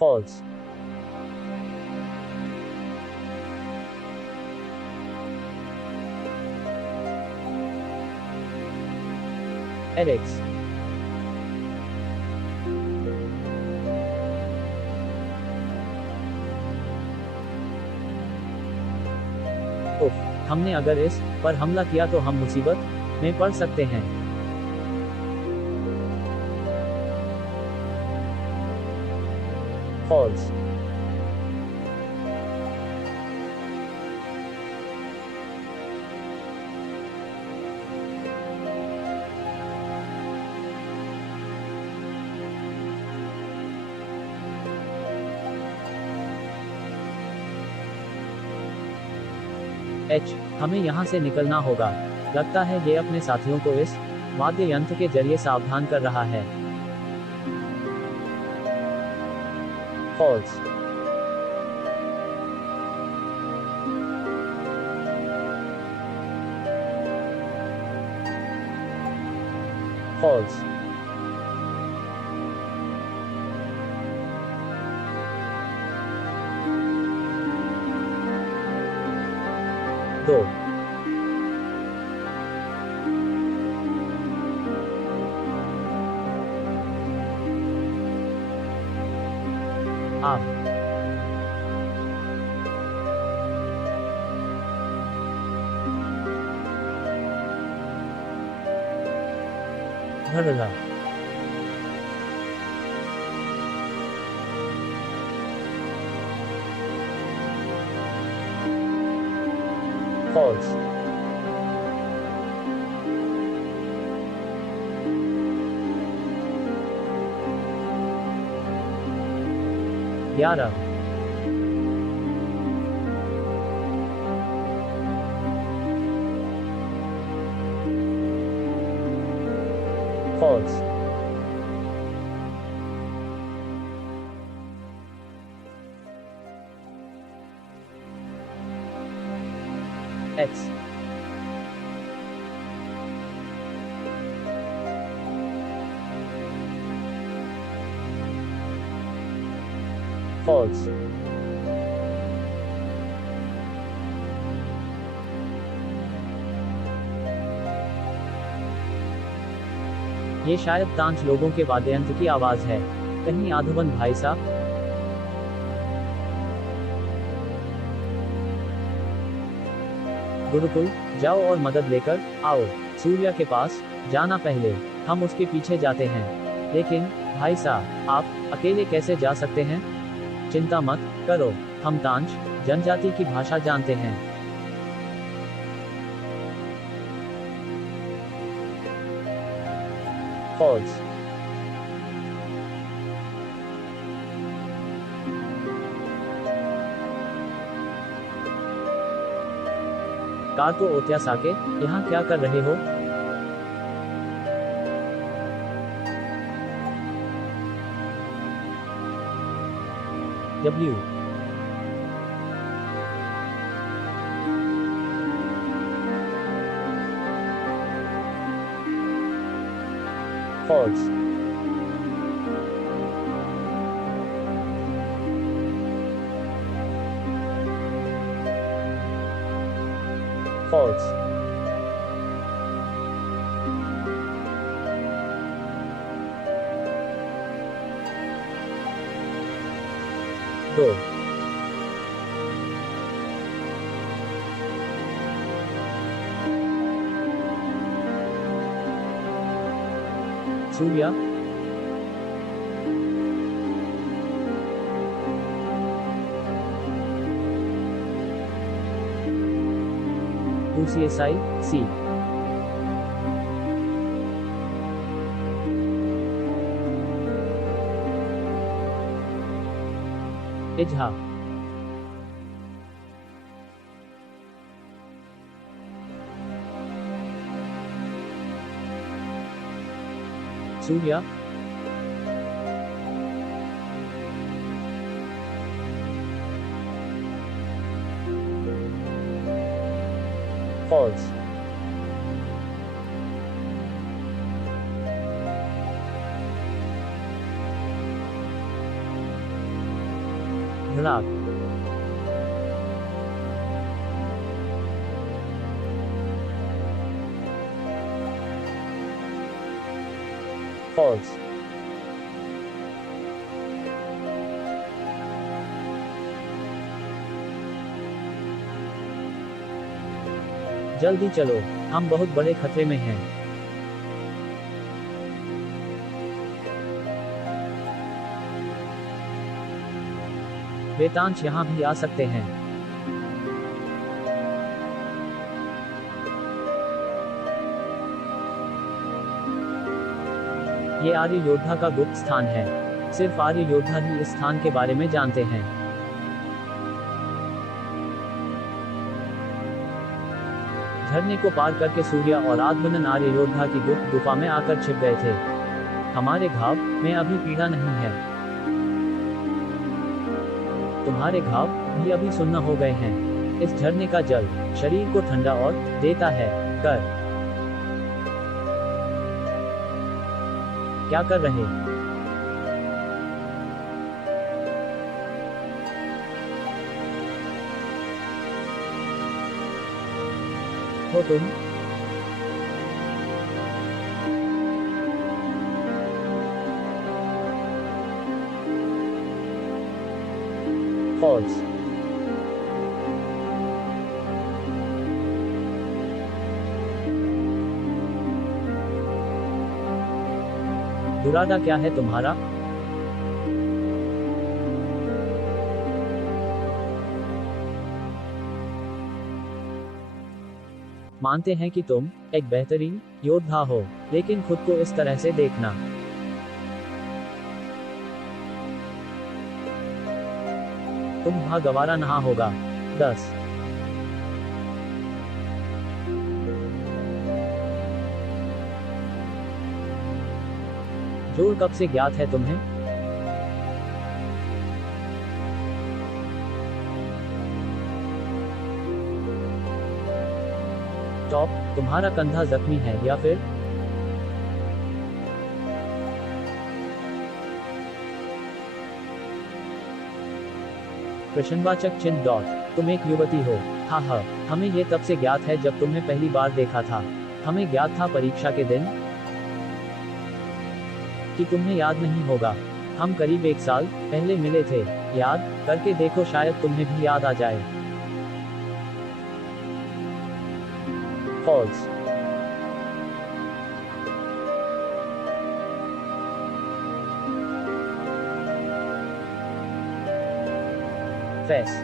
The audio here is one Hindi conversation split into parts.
false, edX, उफ, हमने अगर इस पर हमला किया तो हम मुसीबत में पड़ सकते हैं। false, H, हमें यहाँ से निकलना होगा। लगता है ये अपने साथियों को इस वाद्य यंत्र के जरिए सावधान कर रहा है। false, false, दो, आम, धड़ल्ला, false, ग्यारह, false, X, false, ये शायद तांच लोगों के वाद्ययंत्र की आवाज है। कहीं आधुवन भाई साहब। गुरुकुल जाओ और मदद लेकर आओ। सूर्या के पास जाना पहले हम उसके पीछे जाते हैं। लेकिन भाई साहब आप अकेले कैसे जा सकते हैं? चिंता मत करो, हम तांच जनजाति की भाषा जानते हैं। false, कातो ओत्यासाके, यहाँ क्या कर रहे हो? W, false, false, दो, सूर्या, UCSI, C, इजहा, सूर्या, false, धड़ाक। फॉल्स। जल्दी चलो, हम बहुत बड़े खतरे में हैं। वेतांश यहाँ भी आ सकते हैं। ये आर्य योद्धा का गुप्त स्थान है। सिर्फ आर्य योद्धा ही इस स्थान के बारे में जानते हैं। झरने को पार करके सूर्या और आद्वनन आर्य योद्धा की गुप्त गुफा में आकर छिप गए थे। हमारे घाव में अभी पीड़ा नहीं है। तुम्हारे घाव भी अभी सुन्न हो गए हैं। इस झरने का जल शरीर को ठंडा और देता है। कर क्या कर रहे हो तुम? फॉल्स। इरादा क्या है तुम्हारा? मानते हैं कि तुम एक बेहतरीन योद्धा हो, लेकिन खुद को इस तरह से देखना तुम वहां गवारा नहा होगा। 10 जोड़ कब से ज्ञात है तुम्हें? टॉप, तुम्हारा कंधा जख्मी है या फिर? प्रश्नवाचक चिन्ह डॉट। तुम एक युवती हो। हाँ, हमें ये तब से ज्ञात है जब तुमने पहली बार देखा था। हमें ज्ञात था परीक्षा के दिन कि तुम्हें याद नहीं होगा। हम करीब 1 साल पहले मिले थे। याद करके देखो, शायद तुम्हें भी याद आ जाए। फॉल्स। फेस।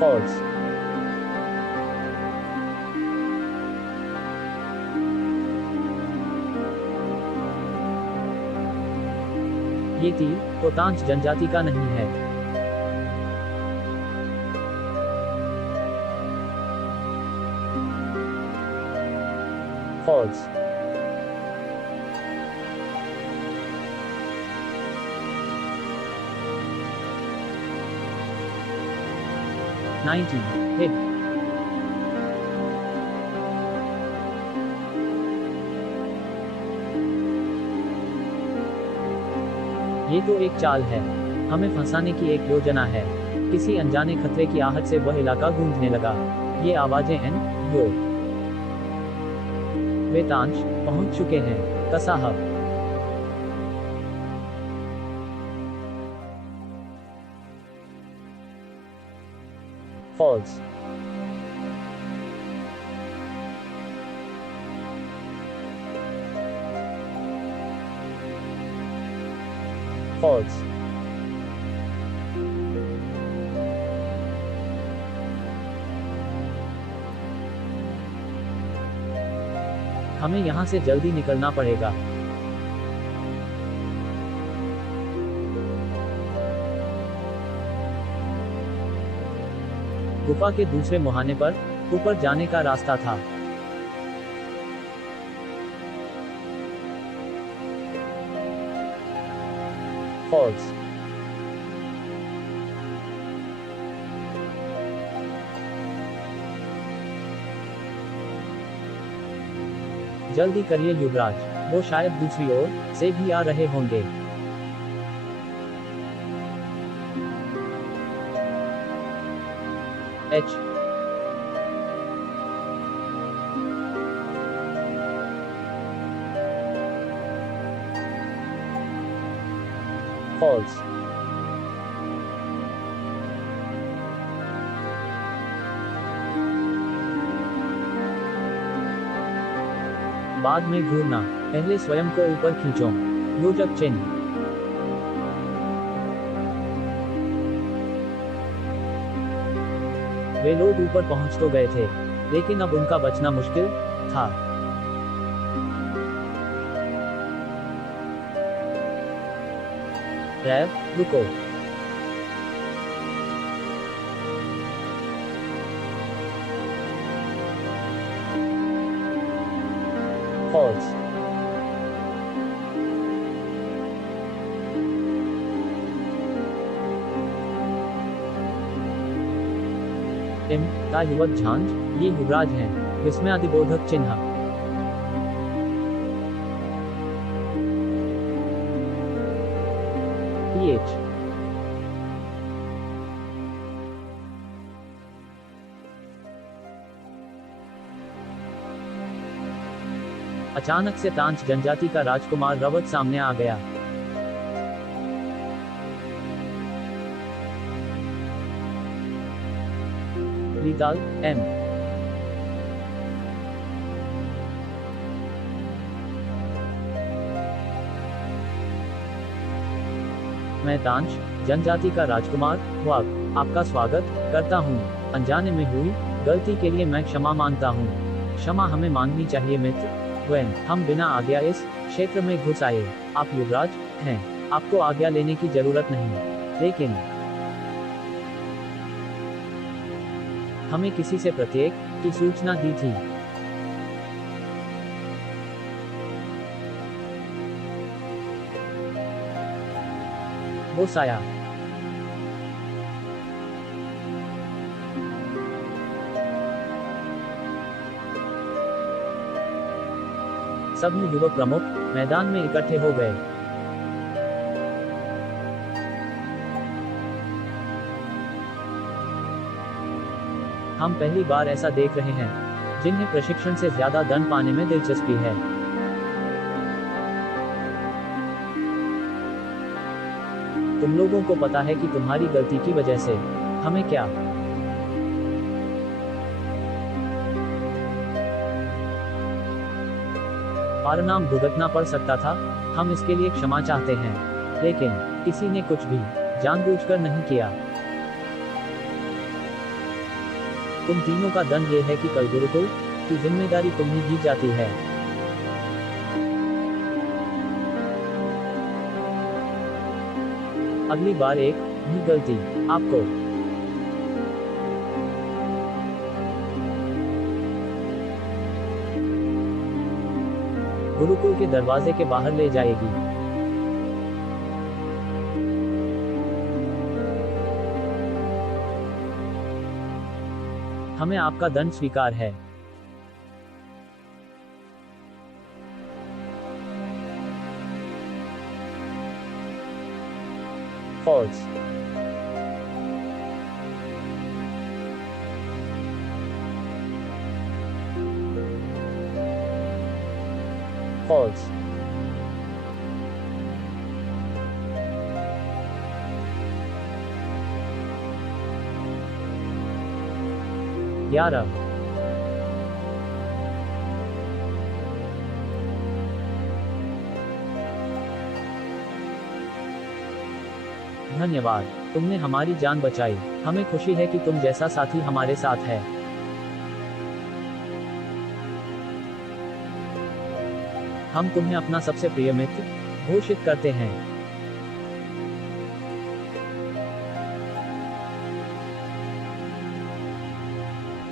फॉल्स। ये तीर पोतांच जनजाति का नहीं है। फॉल्स। हिट। ये तो एक चाल है। हमें फंसाने की एक योजना है। किसी अनजाने खतरे की आहट से वह इलाका गूंजने लगा। ये आवाजें एन यो वेतांश पहुंच चुके हैं। कसाहब। फॉल्स। फॉल्स। हमें यहां से जल्दी निकलना पड़ेगा। गुफा के दूसरे मुहाने पर ऊपर जाने का रास्ता था। फॉल्स। जल्दी करिए युवराज, वो शायद दूसरी ओर से भी आ रहे होंगे। एच फॉल्स। बाद में घूरना, पहले स्वयं को ऊपर खींचो। योजक चिन्ह। वे लोग ऊपर पहुंच तो गए थे, लेकिन अब उनका बचना मुश्किल था। रैव, रुको। फॉल्स। इम का युवक झांझ, ये युवराज हैं, विस्मयादिबोधक चिन्ह। पीएच। अचानक से तांच जनजाति का राजकुमार रवत सामने आ गया। रीताल, एम। मैं तांच, जनजाति का राजकुमार, वाक, आपका स्वागत करता हूँ। अनजाने में हुई गलती के लिए मैं क्षमा मांगता हूँ। क्षमा हमें मांगनी चाहिए मित्र। वेन हम बिना आज्ञा इस क्षेत्र में घुस आए। आप युवराज हैं, आपको आज्ञा लेने की जरूरत नहीं, लेकिन हमें किसी से प्रत्येक की सूचना दी थी। वो साया। सभी युवक प्रमुख मैदान में इकट्ठे हो गए। हम पहली बार ऐसा देख रहे हैं जिन्हें प्रशिक्षण से ज्यादा दंड पाने में दिलचस्पी है। तुम लोगों को पता है कि तुम्हारी गलती की वजह से हमें क्या परिणाम भुगतना पड़ सकता था। हम इसके लिए क्षमा चाहते हैं, लेकिन किसी ने कुछ भी जानबूझकर नहीं किया। तुम तीनों का दंड ये है कि कल गुरुकुल की जिम्मेदारी तुम्हें दी जाती है। अगली बार एक भी गलती आपको गुरुकुल के दरवाजे के बाहर ले जाएगी। हमें आपका दंड स्वीकार है। फॉल्स। फॉल्स। ग्यारह। धन्यवाद, तुमने हमारी जान बचाई। हमें खुशी है कि तुम जैसा साथी हमारे साथ है। हम तुम्हें अपना सबसे प्रिय मित्र घोषित करते हैं।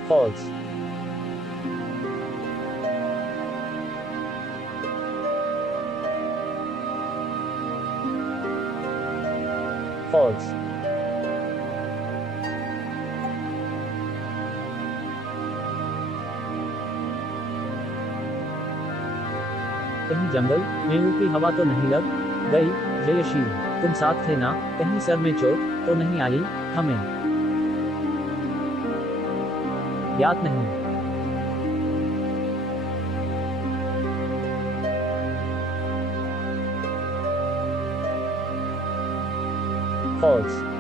फॉल्स। फॉल्स। कहीं जंगल में ऊपरी हवा तो नहीं लग गई? जयशील, तुम साथ थे ना? कहीं सर में चोट तो नहीं आई? हमें याद नहीं। फॉल्स।